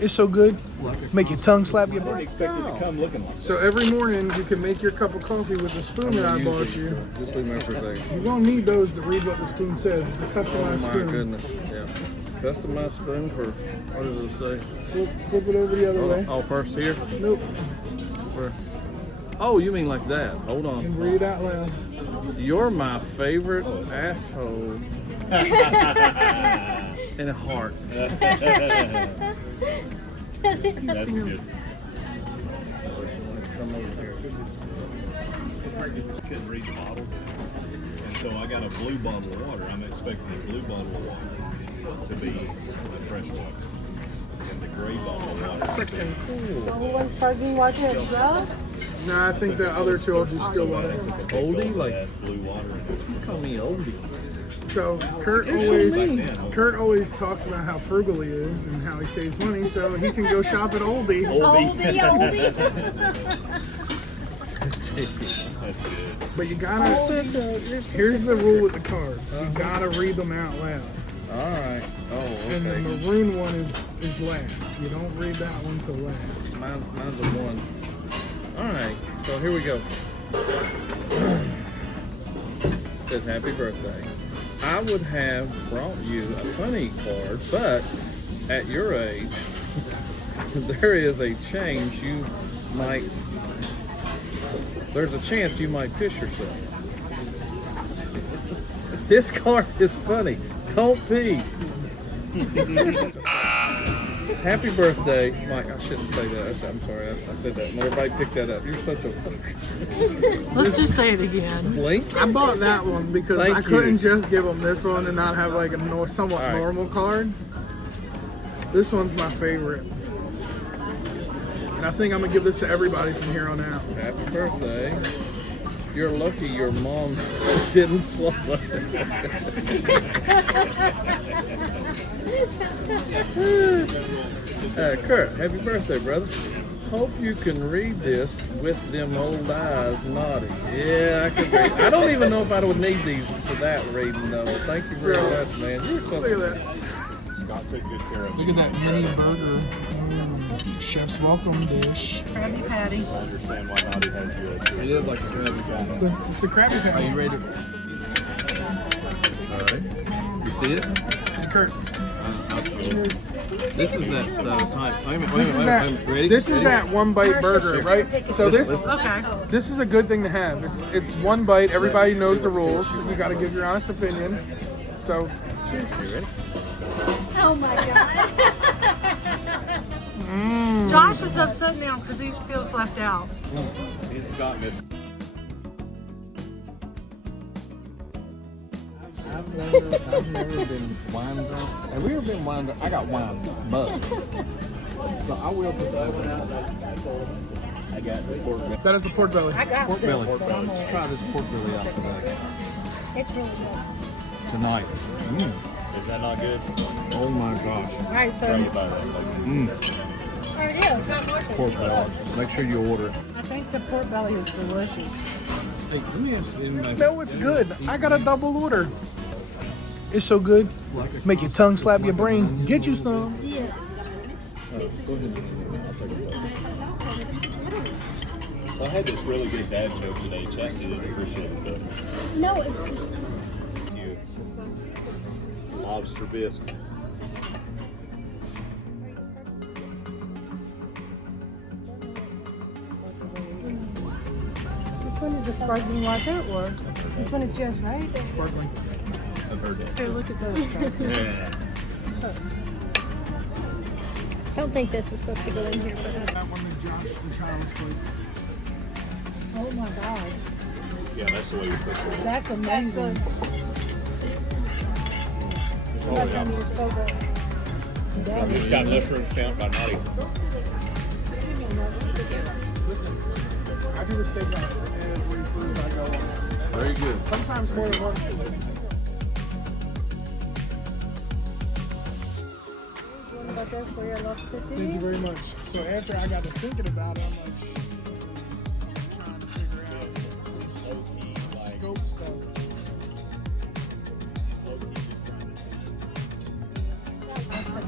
It's so good. Make your tongue slap your I didn't brain. expect it to come looking like that. So every morning you can make your cup of coffee with the spoon that I bought you. Just leave them for a second. You're gonna need those to read what the spoon says. It's a customized Oh my spoon. goodness. Yeah. Customized spoon for, what does it say? Flip it over the other way. Oh, first here? Nope. Where? Oh, you mean like that. Hold on. And read it out loud. You're my favorite asshole. And a heart. That's a good. Come over here. Couldn't read the bottles, and so I got a blue bottle of water. I'm expecting the blue bottle of water to be the fresh water, and the gray bottle of water to be. Who wants sparkling water as well? No, I think the other two will do still water. Oldie? Like, blue water. you call me oldie. So Kurt always talks about how frugal he is and how he saves money, so he can go shop at Oldie. Oldie. That's good. But you gotta. Here's the rule with the cards. You gotta read them out loud. All right. Oh, And the okay. maroon one is last. You don't read that one till last. Mine's a 1. All right. So here we go. It says happy birthday. I would have brought you a funny card, but at your age, there is a chance you might piss yourself. This card is funny. Don't pee. Happy birthday, Mike. I shouldn't say that. I'm sorry. I said that. And everybody picked that up. You're such a Let's just say it again. blink. I bought that one because Thank I couldn't you. just give them this one and not have like a somewhat All right. normal card. This one's my favorite. And I think I'm gonna give this to everybody from here on out. Happy birthday. You're lucky your mom didn't swallow. Kurt, happy birthday, brother. Hope you can read this with them old eyes naughty. Yeah, I can read. I don't even know if I would need these for that reading, though. Thank you very much, man. You're so Look at that. God took good care of me. Look at that mini burger. Chef's welcome dish. Krabby Patty. I understand why Naughty has you. It is like a Krabby Patty. It's the Krabby Patty. Are you ready to? All right. You see it? Kurt. Cheers. This is that type. Wait a minute. This is that one bite burger, right? So this Okay. is a good thing to have. It's one bite. Everybody knows the rules. You got to give your honest opinion. So, cheers. You ready? Oh my god. Josh is upset now because he feels left out. It's gotten this. I've never been wine drunk. Have we ever been wine drunk? I got wine buzz. So I will put that one out. I got the pork belly. That is the pork belly. I got Pork this, belly. but I'm Let's try this pork belly out today. It's really good. Tonight. Is that not good? Oh my gosh. All right, so Tell you about that. there it is. It's not working. Pork belly. Make sure you order it. I think the pork belly is delicious. Hey, let me ask you. No, it's good. I got a double order. It's so good. Make your tongue slap your brain. Get you some. Yeah. Go ahead. So I had this really good dad joke today. Chastity didn't appreciate it, though. No, it's just. You. Lobster bisque. This one is a sparkling water, or this one is just right. Sparkling. I've heard that. Hey, look at those. Yeah. I don't think this is supposed to go in here, but That one that Josh and Charles played. oh my god, Yeah, that's the way you're supposed to do it. That's amazing. Oh, yeah. so good. It's got mushroom stamp by Naughty. Listen, I do the steakhouse every food I go on. Very good. Sometimes more than once. Butter for your lobster Thank you very much. So after I got to thinking about it, I'm like, trying to figure out some scope stuff.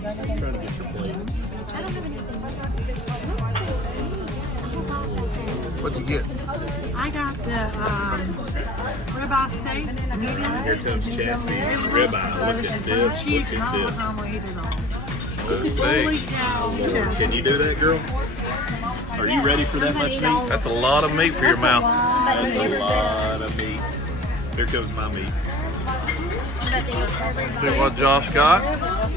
Trying to get your plate. I don't have any What'd you get? I got the ribeye steak, medium. Here comes Chastity's ribeye. Look at this. Cheap, Look and I at don't this. normally eat it all. Let's Holy see. cow. Can you do that, girl? Are you ready for that much meat? That's a lot of meat for your mouth. That's a lot of meat. Here comes my meat. Let's see what Josh got.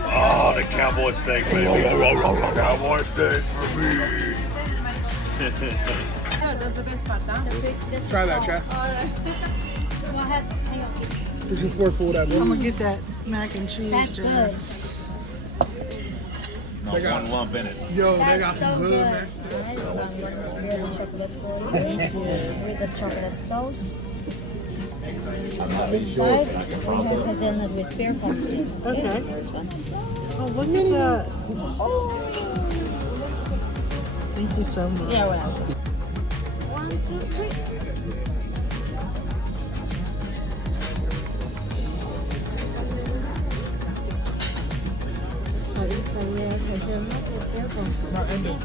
Oh, the cowboy steak, baby. Cowboy steak for me. Try that, chat. Did you fork full that I'm one? gonna get that mac and cheese. That's good. Not one lump in it. Yo, they got some good, man. Nice chocolate with the chocolate sauce. This side, we have hazelnut with pear pumpkin. Okay. This one. Oh, look at that. Thank you so much. Yeah, well. 1, 2, 3. So this side we have hazelnut with pear pumpkin. Not ended.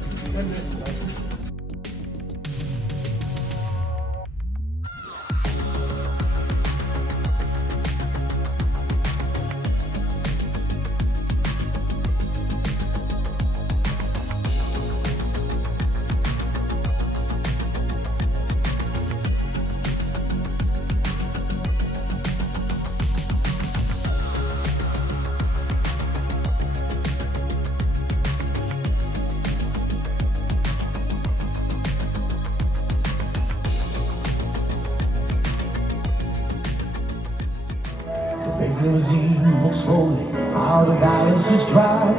Big limousine pulls slowly out of Alice's drive.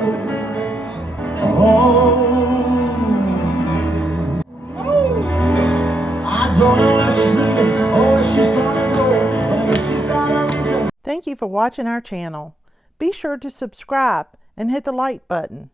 I don't know where she's leaving or where she's gonna go, but I guess she's got a reason. Thank you for watching our channel. Be sure to subscribe and hit the like button.